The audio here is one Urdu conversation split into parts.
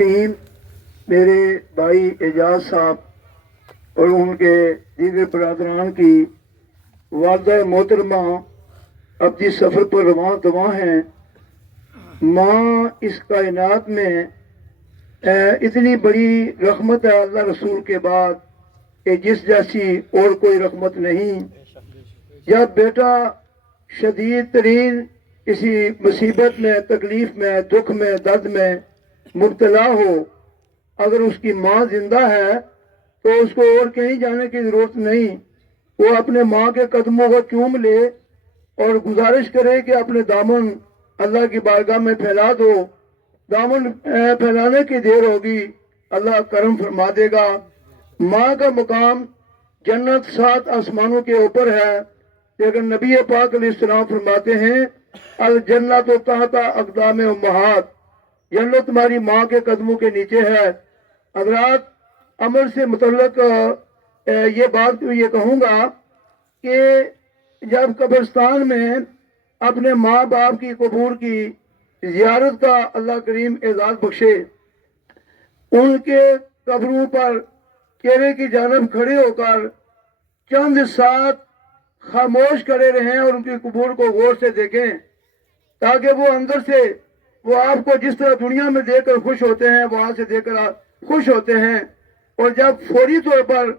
الرحیم میرے بھائی اعجاز صاحب اور ان کے دیگر برادران کی والدہ محترمہ اپنی سفر پر رواں ہیں۔ ماں اس کائنات میں اتنی بڑی رحمت ہے اللہ رسول کے بعد کہ جس جیسی اور کوئی رحمت نہیں۔ جب بیٹا شدید ترین کسی مصیبت میں، تکلیف میں، دکھ میں، درد میں مبتلا ہو، اگر اس کی ماں زندہ ہے تو اس کو اور کہیں جانے کی ضرورت نہیں، وہ اپنے ماں کے قدموں کو چوم لے اور گزارش کرے کہ اپنے دامن اللہ کی بارگاہ میں پھیلا دو۔ دامن پھیلانے کی دیر ہوگی، اللہ کرم فرما دے گا۔ ماں کا مقام جنت 7 آسمانوں کے اوپر ہے، لیکن نبی پاک علیہ السلام فرماتے ہیں الجنت تحت اقدام امہات، جنت تمہاری ماں کے قدموں کے نیچے ہے۔ حضرات، عمل سے متعلق یہ بات یہ کہوں گا کہ جب قبرستان میں اپنے ماں باپ کی قبور کی زیارت کا اللہ کریم اعزاز بخشے، ان کے قبروں پر چہرے کی جانب کھڑے ہو کر چند ساتھ خاموش کھڑے رہیں اور ان کی قبور کو غور سے دیکھیں، تاکہ وہ اندر سے وہ آپ کو جس طرح دنیا میں دیکھ کر خوش ہوتے ہیں وہاں سے دیکھ کر خوش ہوتے ہیں، اور جب فوری طور پر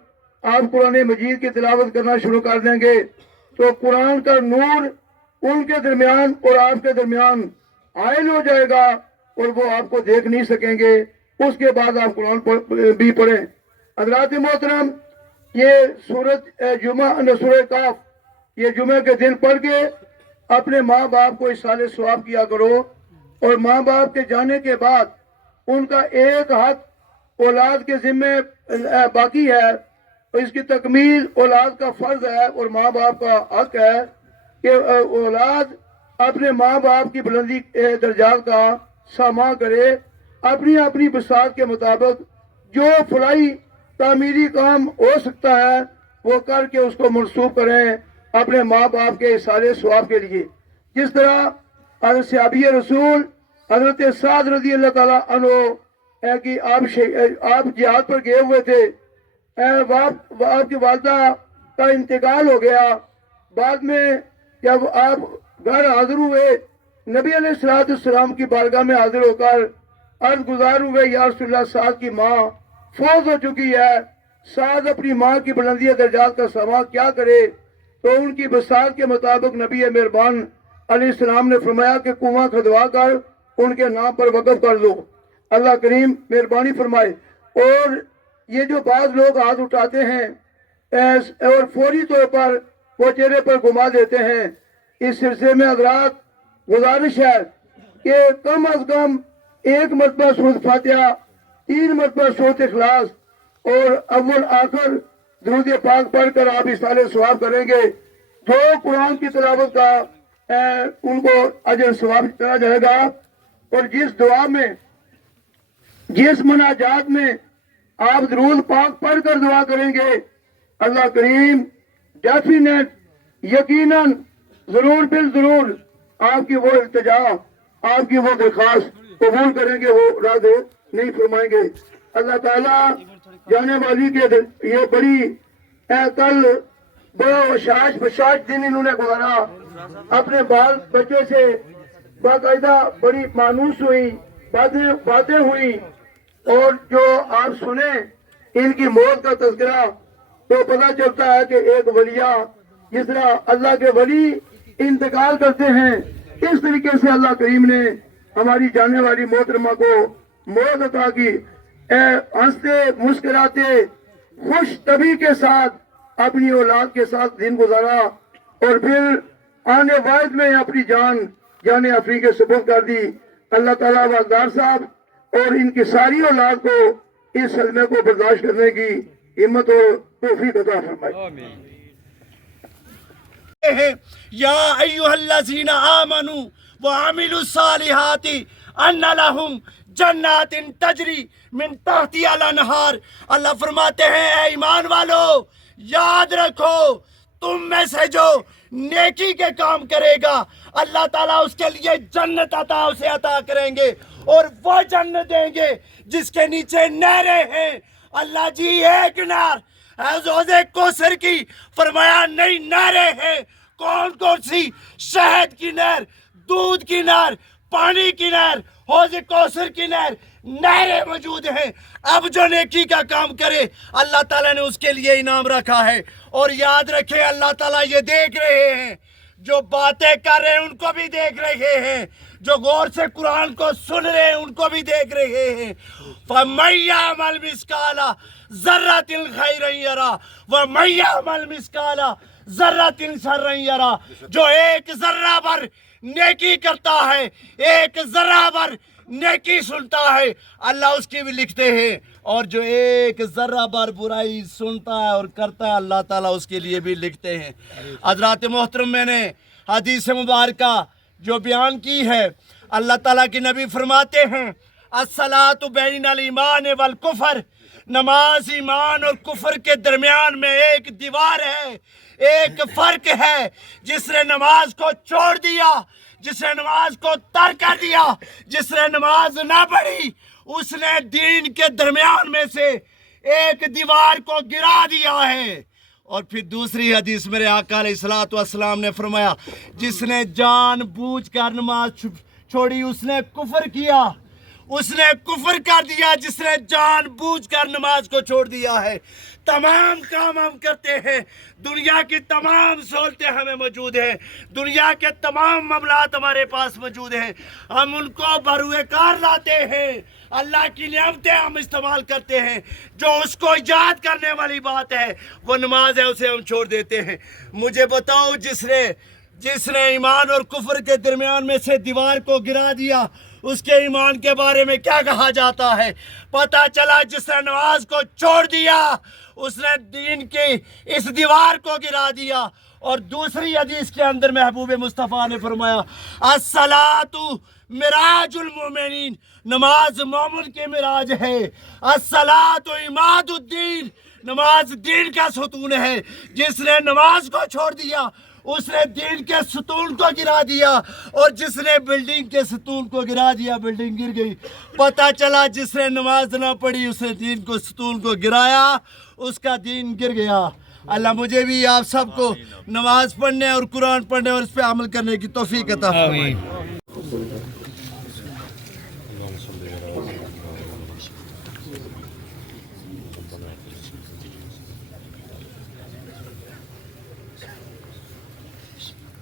آپ قرآن مجید کی تلاوت کرنا شروع کر دیں گے تو قرآن کا نور ان کے درمیان اور آپ کے درمیان حائل ہو جائے گا اور وہ آپ کو دیکھ نہیں سکیں گے۔ اس کے بعد آپ قرآن بھی پڑھیں۔ حضرات محترم، یہ سورۃ جمعہ سورہ کاف یہ جمعہ کے دن پڑھ کے اپنے ماں باپ کو اصالہ ثواب کیا کرو، اور ماں باپ کے جانے کے بعد ان کا ایک حق اولاد کے ذمے باقی ہے، اور اس کی تکمیل اولاد کا فرض ہے اور ماں باپ کا حق ہے کہ اولاد اپنے ماں باپ کی بلندی درجات کا ساماں کرے، اپنی اپنی بساط کے مطابق جو فلاحی تعمیری کام ہو سکتا ہے وہ کر کے اس کو منسوخ کریں اپنے ماں باپ کے اصالہ ثواب کے لیے۔ جس طرح حضرت صحابی رسول حضرت سعد رضی اللہ تعالیٰ عنہ کہ آپ جہاد پر گئے ہوئے تھے، آپ کی والدہ کا انتقال ہو گیا، بعد میں جب آپ گھر حاضر ہوئے نبی علیہ السلام کی بارگاہ میں حاضر ہو کر عرض گزار ہوئے یا رسول اللہ، سعد کی ماں فوت ہو چکی ہے، سعد اپنی ماں کی بلندی درجات کا سما کیا کرے؟ تو ان کی بساط کے مطابق نبی مہربان علیہ السلام نے فرمایا کہ کنواں کھدوا کر ان کے نام پر وقف کر دو۔ اللہ کریم مہربانی فرمائے۔ اور یہ جو بعض لوگ ہاتھ اٹھاتے ہیں اور فوری طور پر وہ چہرے پر گھما دیتے ہیں، اس سلسلے میں حضرات گزارش ہے کہ کم از کم 1 مرتبہ سورۃ فاتحہ، 3 مرتبہ سورۃ اخلاص اور اول آخر درود پاک پڑھ کر آپ اصالہ ثواب کریں گے، جو قرآن کی تلاوت کا ان کو اجر ثواب کرا جائے گا۔ اور جس دعا میں، جس مناجات میں آپ درود پاک پڑھ کر دعا کریں گے، اللہ کریم ڈیفینیٹ یقیناً ضرور بالضرور آپ کی وہ التجا، آپ کی وہ درخواست قبول کریں گے، وہ رد نہیں فرمائیں گے۔ اللہ تعالیٰ جانے والی کے یہ بڑی کل بڑا بشاش دن انہوں نے گزارا، اپنے بال بچوں سے باقاعدہ بڑی مانوس ہوئی، باتیں ہوئی، اور جو آپ سنیں ان کی موت کا تذکرہ تو پتہ چلتا ہے کہ ایک ولیہ جس طرح اللہ کے ولی انتقال کرتے ہیں، اس طریقے سے اللہ کریم نے ہماری جانے والی محترمہ کو موت عطا کی۔ ہنستے مسکراتے خوش طبی کے ساتھ اپنی اولاد کے ساتھ دن گزارا، اور پھر آنے واحد میں اپنی جان افریقہ سپرد کر دی۔ اللہ تعالیٰ والدار صاحب اور ان کی ساری اولاد کو اس صدمے کو برداشت کرنے کی ہمت و توفیق عطا فرمائے۔ یا ایھا الذین آمنوا وعملوا الصالحات ان لہم جنات تجری من تحتہا الانہار۔ اللہ فرماتے ہیں اے ایمان والو، یاد رکھو تم میں سے جو نیکی کے کام کرے گا اللہ تعالیٰ اس کے لیے جنت اسے عطا کریں گے، اور وہ جنت دیں گے جس کے نیچے نہریں ہیں. اللہ جی ایک نہر حوض کوثر کی، فرمایا نئی نہریں ہیں. کون کون سی؟ شہد کی نہر، دودھ کی نہر، پانی کی نہر، حوض کوثر کی نہر، نہریں موجود ہیں. اب جو نیکی کا کام کرے اللہ تعالیٰ نے اس کے لیے انعام رکھا ہے. اور یاد رکھے اللہ تعالیٰ یہ دیکھ رہے ہیں، جو باتیں کر رہے ہیں ان کو بھی دیکھ رہے ہیں، جو غور سے قرآن کو سن رہے ہیں ان کو بھی دیکھ رہے ہیں. فَمَن يَعْمَلْ مِثْقَالَ ذَرَّةٍ خَيْرًا يَرَهُ وَمَن يَعْمَلْ مِثْقَالَ ذَرَّةٍ شَرًّا يَرَهُ. جو ایک ذرہ بھر نیکی کرتا ہے، ایک ذرہ بھر نیکی سنتا ہے، اللہ اس کی بھی لکھتے ہیں. اور جو ایک ذرہ بھر برائی سنتا ہے اور کرتا ہے اللہ تعالیٰ اس کے لیے بھی لکھتے ہیں. حضرات محترم، میں نے حدیث مبارکہ جو بیان کی ہے، اللہ تعالیٰ کی نبی فرماتے ہیں الصلاۃ بین الایمان والکفر، نماز ایمان اور کفر کے درمیان میں ایک دیوار ہے، ایک فرق ہے. جس نے نماز کو چھوڑ دیا، جس نے نماز کو ترک کر دیا، جس نے نماز نہ پڑھی، اس نے دین کے درمیان میں سے ایک دیوار کو گرا دیا ہے. اور پھر دوسری حدیث میرے آقا علیہ الصلوۃ والسلام نے فرمایا جس نے جان بوجھ کر نماز چھوڑی اس نے کفر کیا، اس نے کفر کر دیا. جس نے جان بوجھ کر نماز کو چھوڑ دیا ہے. تمام کام ہم کرتے ہیں، دنیا کی تمام سہولتیں ہمیں موجود ہیں، دنیا کے تمام معاملات ہمارے پاس موجود ہیں، ہم ان کو بروئے کار لاتے ہیں. اللہ کی نعمتیں ہم استعمال کرتے ہیں، جو اس کو ایجاد کرنے والی بات ہے وہ نماز ہے، اسے ہم چھوڑ دیتے ہیں. مجھے بتاؤ جس نے ایمان اور کفر کے درمیان میں سے دیوار کو گرا دیا، اس کے ایمان کے بارے میں کیا کہا جاتا ہے؟ پتہ چلا جس نے نماز کو چھوڑ دیا اس نے دین کی اس دیوار کو گرا دیا. اور دوسری حدیث کے اندر محبوب مصطفیٰ نے فرمایا الصلاۃ معراج المومنین، نماز مومن کے معراج ہے. الصلاۃ عماد الدین، نماز دین کا ستون ہے. جس نے نماز کو چھوڑ دیا اس نے دین کے ستون کو گرا دیا، اور جس نے بلڈنگ کے ستون کو گرا دیا بلڈنگ گر گئی. پتہ چلا جس نے نماز نہ پڑھی اس نے دین کو ستون کو گرایا، اس کا دین گر گیا. اللہ مجھے بھی آپ سب کو نماز پڑھنے اور قرآن پڑھنے اور اس پہ عمل کرنے کی توفیق عطا فرمائے.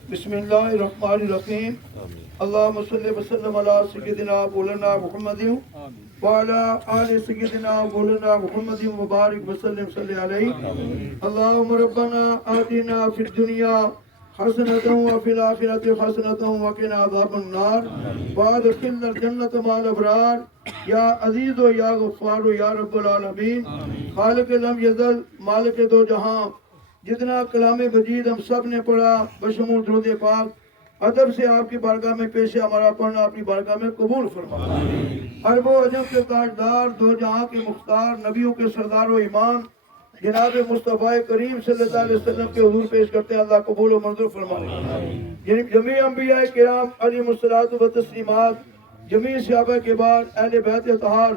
بسم اللہ الرحمن الرحیم. اللہم صلی وسلم علی سیدنا مولانا محمد وعلی آل سیدنا مولانا محمد مبارک وسلم صلی علیہ. اللہم ربنا آتنا فی الدنیا حسنۃ وفی الآخرۃ حسنۃ وقنا عذاب النار وادخلنا الجنۃ مع الابرار یا عزیز و یا غفار یا رب العالمین. خالق لم یزل، مالک دو جہاں، جتنا کلام مجید ہم سب نے پڑھا بشمول درود پاک ادب سے آپ کی بارگاہ میں پیش ہے، ہمارا پڑھنا اپنی بارگاہ میں قبول فرما. عرب و عجم کے تاجدار، دو جہاں کے مختار، نبیوں کے سردار و امام جناب مصطفیٰ کریم صلی اللہ علیہ وسلم کے حضور پیش کرتے ہیں. اللہ قبول و منظور فرمائے. جمیع انبیاء کرام علیہم الصلاۃ و تسلیمات، جمیع صحابہ کے بعد اہل بیت اطہار،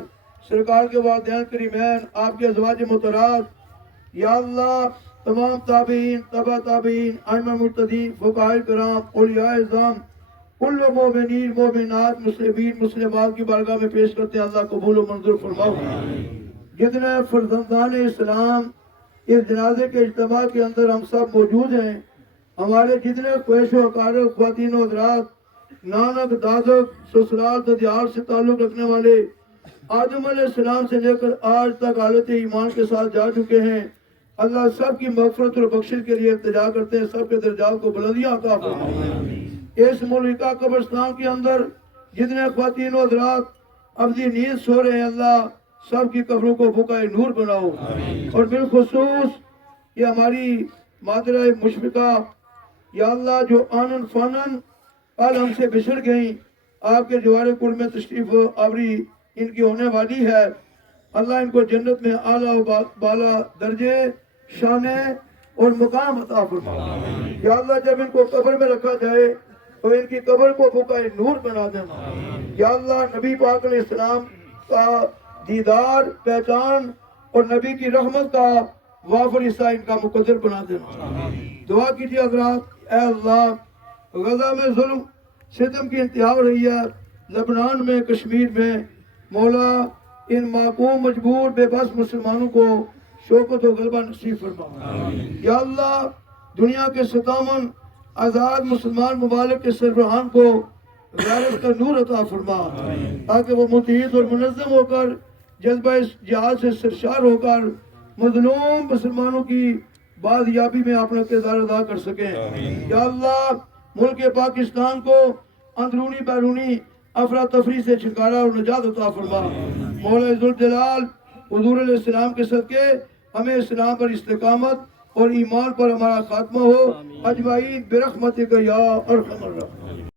سرکار کے والدین کریمین، آپ کے ازواج مطہرات، یا اللہ تمام تابعین، تبع تابعین، ائمہ مرتدین، فقہاء کرام، اولیاء اعظام، کل مومنین مومنات مسلمین مسلمات کی بارگاہ میں پیش کرتے ہیں. اللہ قبول و منظور فرماؤ. جتنے فرزندان اسلام اس جنازے کے اجتماع کے اندر ہم سب موجود ہیں، ہمارے جتنے قریش و اقارب، خواتین و حضرات، نانک دادک سسرال ددیار سے تعلق رکھنے والے آدم علیہ السلام سے لے کر آج تک حالت ایمان کے ساتھ جا چکے ہیں، اللہ سب کی مغفرت اور بخشش کے لیے التجا کرتے ہیں. سب کے درجات کو بلندیاں عطا فرمائے. اس ملکہ قبرستان کے اندر جتنے خواتین و حضرات ابدی نیند سو رہے ہیں، اللہ سب کی قبروں کو بقائے نور بناؤ. اور بالخصوص یہ ہماری مادرہ مشفقہ، یا اللہ جو آنن فانن کل ہم سے بچھڑ گئیں، آپ کے جوار قرب میں تشریف آوری ان کی ہونے والی ہے. اللہ ان کو جنت میں اعلیٰ و بالا درجے، شانے اور مقام عطا فرما. یا اللہ جب ان کو قبر میں رکھا جائے اور ان کی قبر کو بقائے نور بنا دینا یا اللہ نبی پاک علیہ السلام کا دیدار پہچان اور نبی کی رحمت کا وافر حصہ ان کا مقدر بنا دینا دعا کیجیے حضرات اے اللہ غزہ میں ظلم ستم کی انتہا ہو رہی ہے لبنان میں کشمیر میں مولا ان معقوم مجبور بے بس مسلمانوں کو شوکت و غلبہ نصیب فرما یا اللہ دنیا کے 57 آزاد مسلمان ممالک کے سربراہان کو غیرت کا نور عطا فرما تاکہ وہ متحد اور منظم ہو کر جذبہ جہاد سے سرشار ہو کر مظلوم مسلمانوں کی بازیابی میں اپنا کردار ادا کر سکیں یا اللہ ملک پاکستان کو اندرونی بیرونی افراتفری سے چھٹکارا اور نجات عطا فرما مولا ذوالجلال حضور علیہ السلام کے صدقے ہمیں اسلام پر استقامت اور ایمان پر ہمارا خاتمہ ہو اجمعین برحمتک یا ارحم الراحمین